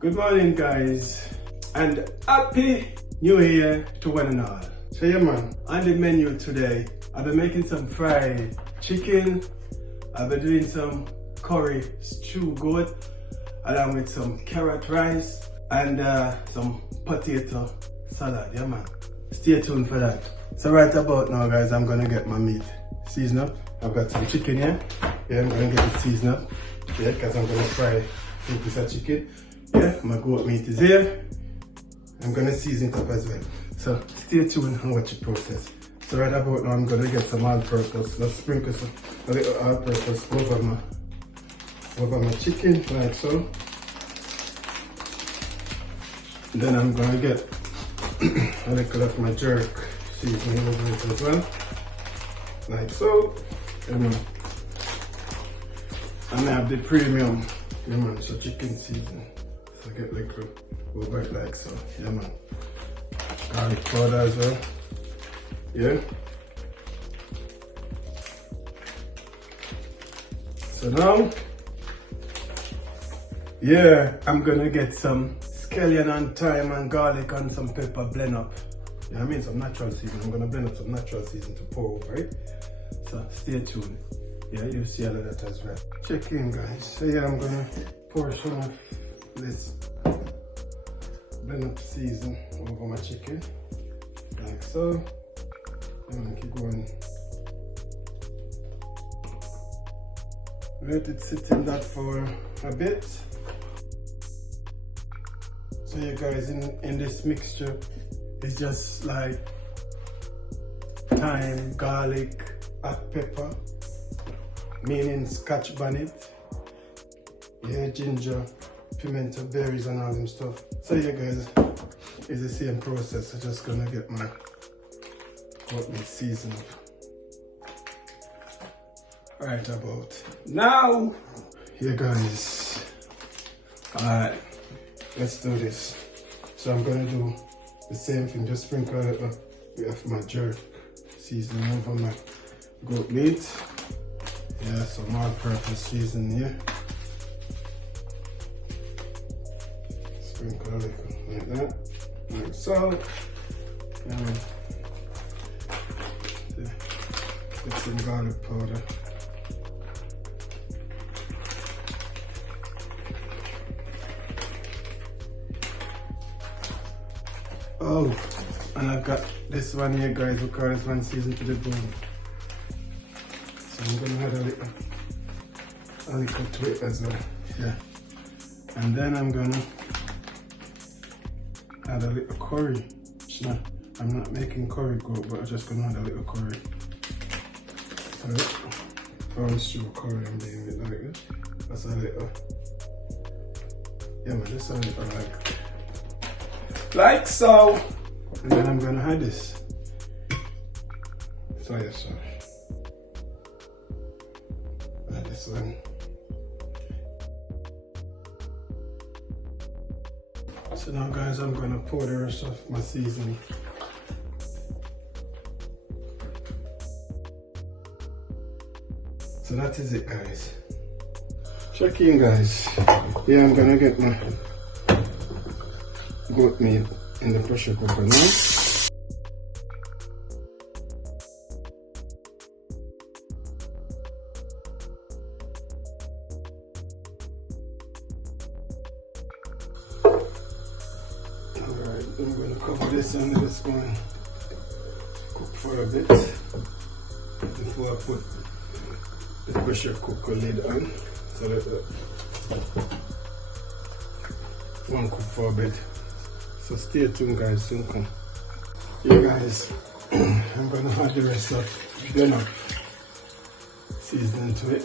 Good morning, guys, and happy new year to one and all. So yeah man, on the menu today, I'll be making some fried chicken, I'll be doing some curry stew goat, along with some carrot rice and some potato salad, yeah man. Stay tuned for that. So right about now, guys, I'm gonna get my meat seasoned up. I've got some chicken here. Yeah, I'm gonna get it seasoned up. Yeah, because I'm gonna fry a piece of chicken. Yeah, my goat meat is here. I'm gonna season it up as well. So stay tuned and watch the process. So right about now, I'm gonna get some all-purpose. Let's sprinkle some a little all-purpose over my chicken, like so. Then I'm gonna get a little of my jerk seasoning over it as well, like so. And I have the premium, yeah man, so chicken seasoning. So get little over it like so, yeah man. Garlic powder as well, yeah. So now, yeah, I'm gonna get some scallion and thyme and garlic and some pepper blend up. You know what I mean? Some natural seasoning. I'm gonna blend up some natural seasoning to pour over it. So stay tuned. Yeah, you'll see all of that as well. Check in, guys. So yeah, I'm gonna pour some of this blend up season over my chicken, like so. I'm gonna keep going. Let it sit in that for a bit. So you guys, in this mixture, it's just like thyme, garlic, hot pepper, meaning scotch bonnet, yeah, ginger, pimento berries and all them stuff. So yeah guys, it's the same process. I'm just gonna get my goat meat seasoned up. Right about now. Yeah guys, alright, let's do this. So I'm gonna do the same thing, just sprinkle a little bit of my jerk seasoning over my goat meat. Yeah, some all-purpose seasoning here. Sprinkle a little like that, like so. Get some garlic powder. Oh, and I've got this one here, guys. We call this one seasoned to the bone. So I'm gonna add a little to it as well. Yeah. And then I'm gonna add a little curry. No, I'm not making curry goat, but I'm just gonna add a little curry. Alright. Brown stew curry, I'm doing it like this. That's a little. Yeah man, that's a little like so. And then I'm gonna add this soya sauce. Add this one. So now guys, I'm gonna pour the rest of my seasoning. So that is it guys. Check in guys. Yeah, I'm gonna get my goat meat in the pressure cooker now. Alright, I'm going to cover this and it's going to cook for a bit before I put the pressure cooker lid on. So let the one cook for a bit. So stay tuned guys, soon come. Yeah guys, I'm gonna add the rest of blend up seasoning to it.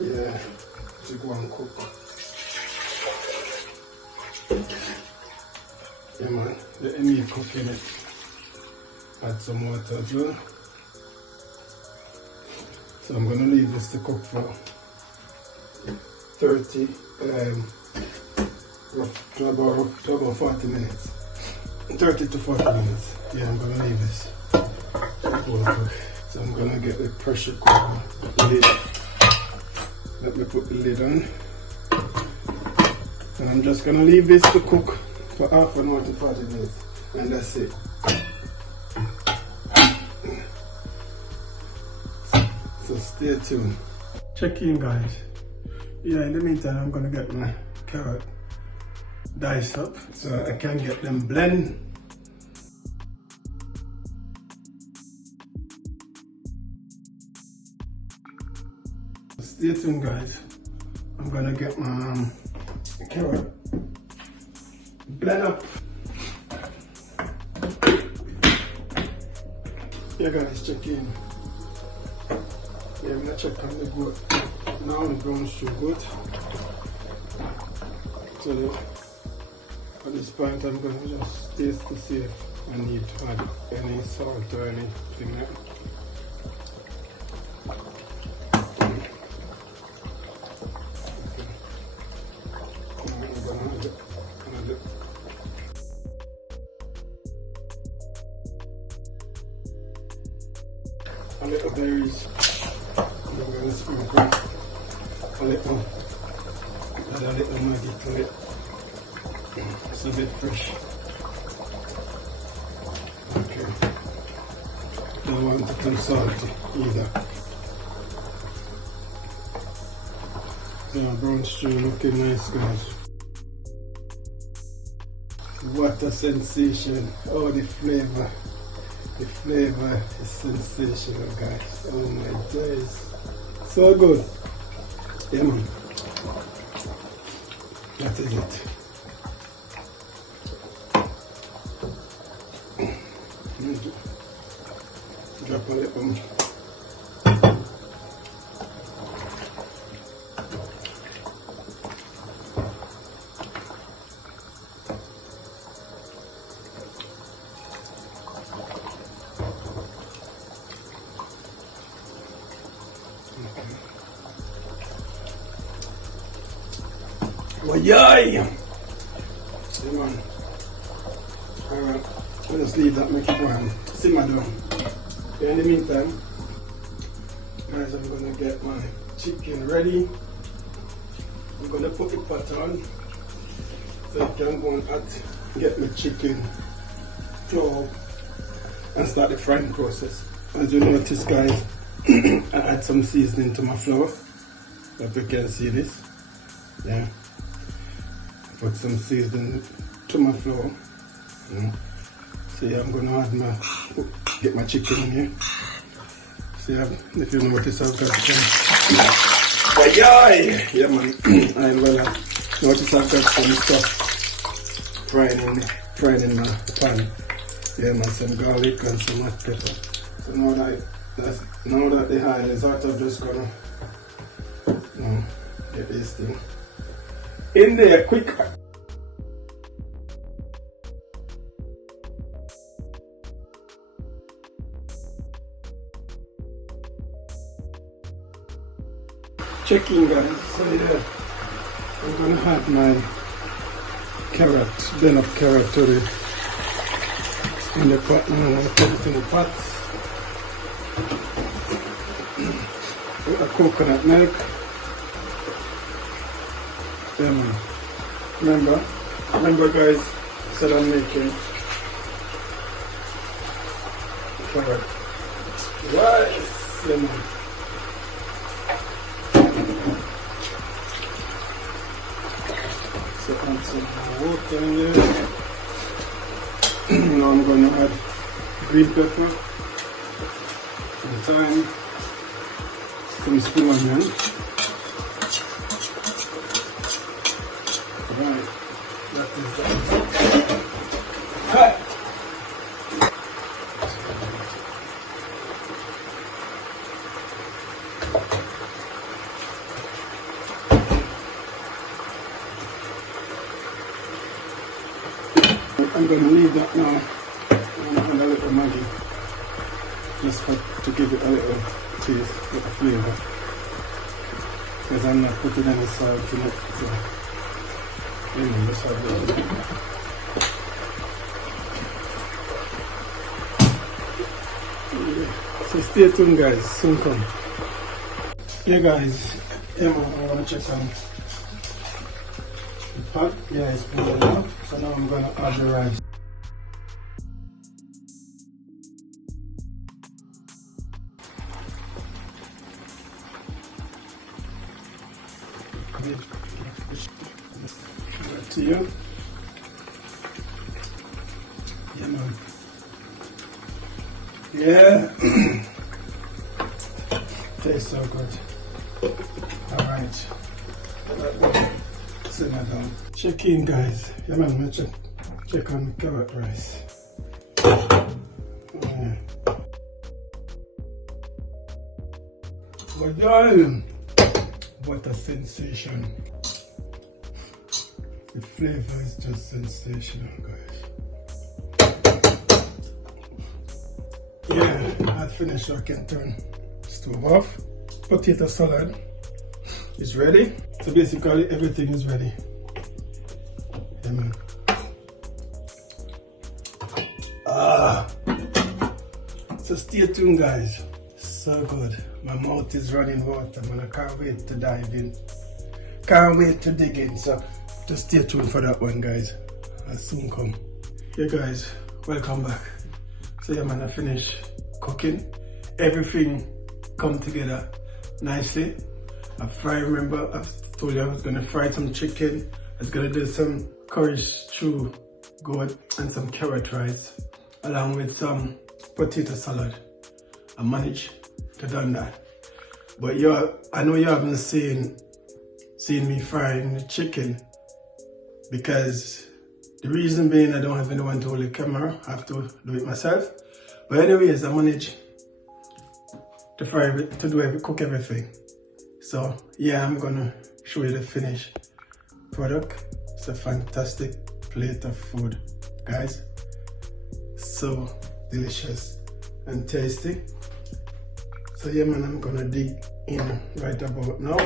Yeah, to go and cook. Yeah man, let me cook in it. Add some water as well. So I'm gonna leave this to cook for 30 to about 40 minutes. 30 to 40 minutes. Yeah, I'm gonna leave this. So I'm gonna get the pressure cooker lid. Let me put the lid on. And I'm just gonna leave this to cook for half an hour to 40 minutes. And that's it. So stay tuned. Check in, guys. Yeah, in the meantime, I'm gonna get my carrot diced up so I can get them blend. Stay tuned, guys. I'm gonna get my carrot blend up. Yeah, guys, check in. Yeah, I'm gonna check on the goat. Now the brown stew good. So at this point I'm gonna just taste to see if I need to add any salt or anything like that. A little berries. I'm going to sprinkle a little, add a little Maggi to it. It's a bit fresh. Okay. Don't want it too salty either. Yeah, brown stew looking nice, guys. What a sensation. Oh, the flavor. The flavor is sensational, guys. Oh my days. So good. Yeah, man. That is it. Drop a little. Oh, yay! Yeah, man. Alright, I'll just leave that, make it warm. Simmer down. In the meantime, guys, I'm gonna get my chicken ready. I'm gonna put the pot on so I can go and get my chicken flour and start the frying process. As you notice, guys, I add some seasoning to my flour. Hope you can see this. Yeah. Put some seasoning to my flour. Yeah. So yeah, I'm gonna add my get my chicken in here. See, if you notice, I've got some. Yeah, man. And well, notice I've got some stuff frying in my pan. Yeah, man, some garlic and some hot pepper. So now that the oil is hot, I'm just gonna get this thing in there quick. Checking, guys. So yeah, I'm gonna add my carrot, blend of carrot to the in the pot. Now I'm gonna put it in the pot. With a coconut milk. Yeah, man. Remember, guys, said I'm making carrot rice. Yeah, man. So add some water in there. Now I'm going to add green pepper, some thyme, some spring onion. Right, that is that. I'm going to leave that now and add a little Maggi just to give it a little taste, a little flavour, because I'm not putting any salt in it, so just have a little. So stay tuned, guys, soon come. Yeah, guys, I want to check on The pot, yeah, it's boiling now. So now I'm gonna add the rice. To you. Yeah, man. Yeah. Tastes so good. Alright. Simmer down. Check in, guys. Yeah, man. Let's check on the carrot rice. Yeah. But darling, what a sensation. The flavor is just sensational, guys. Yeah, I've finished, so I can turn stove off. Potato salad is ready. So basically everything is ready. Yeah, man. So stay tuned, guys. So good. My mouth is running water, man. I can't wait to dive in. Can't wait to dig in. So just stay tuned for that one, guys. I'll soon come. Yeah, guys, welcome back. So yeah, man, I finished cooking. Everything come together nicely. Remember I told you I was gonna fry some chicken. I was gonna do some curry stew, goat, and some carrot rice, along with some potato salad. I managed to do that. But I know you haven't seen me frying the chicken, because the reason being I don't have anyone to hold the camera. I have to do it myself. But anyways, I managed to cook everything. So yeah, I'm gonna show you the finished product. It's a fantastic plate of food, guys. So delicious and tasty. So yeah, man, I'm gonna dig in right about now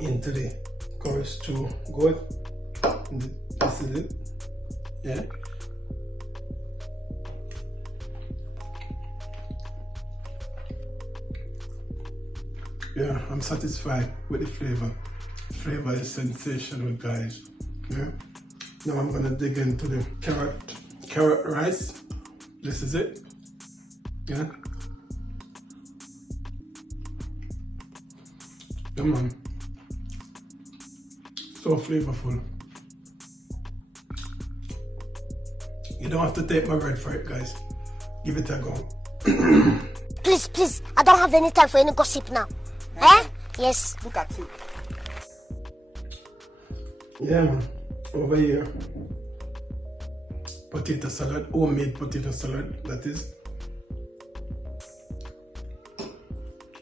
into the curry stew goat. This is it. Yeah. Yeah, I'm satisfied with the flavor. The flavor is sensational, guys. Yeah. Now I'm gonna dig into the carrot rice. This is it. Yeah. Come on. So flavorful. You don't have to take my word for it, guys. Give it a go. Please, I don't have any time for any gossip now. Eh? Yes. Look at it. Yeah, man. Over here. Potato salad, homemade potato salad, that is.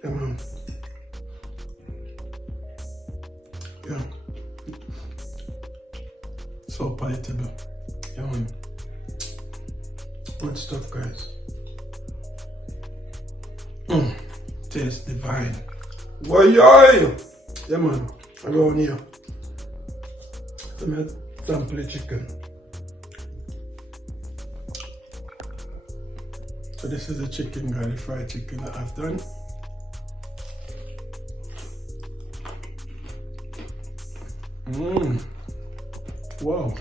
Yeah, man. Yeah. So palatable. Yeah, man. Good stuff, guys. Tastes divine. Why, yeah, man. Around here. Some sample chicken. So this is the chicken, guys, the fried chicken that I've done. Wow.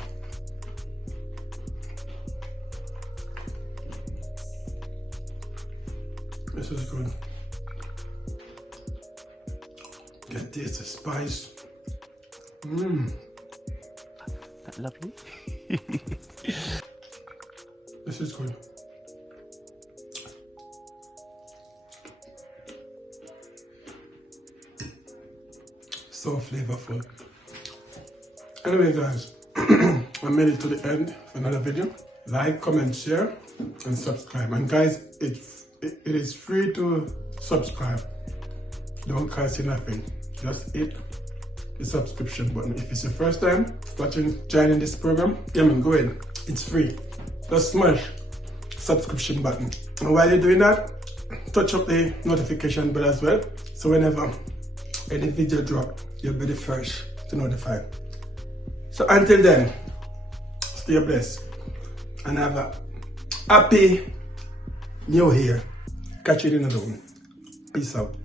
This is good. You can taste the spice. That's lovely. This is good. So flavorful. Anyway, guys, I made it to the end of another video. Like, comment, share, and subscribe. And guys, it is free to subscribe. Don't cost you nothing. Just hit the subscription button. If it's your first time joining this program, yeah, man, go in. It's free. Just smash subscription button. And while you're doing that, touch up the notification bell as well. So whenever any video drop, you'll be the first to notify. So until then, stay blessed and have a happy new year. Catch you in another one. Peace out.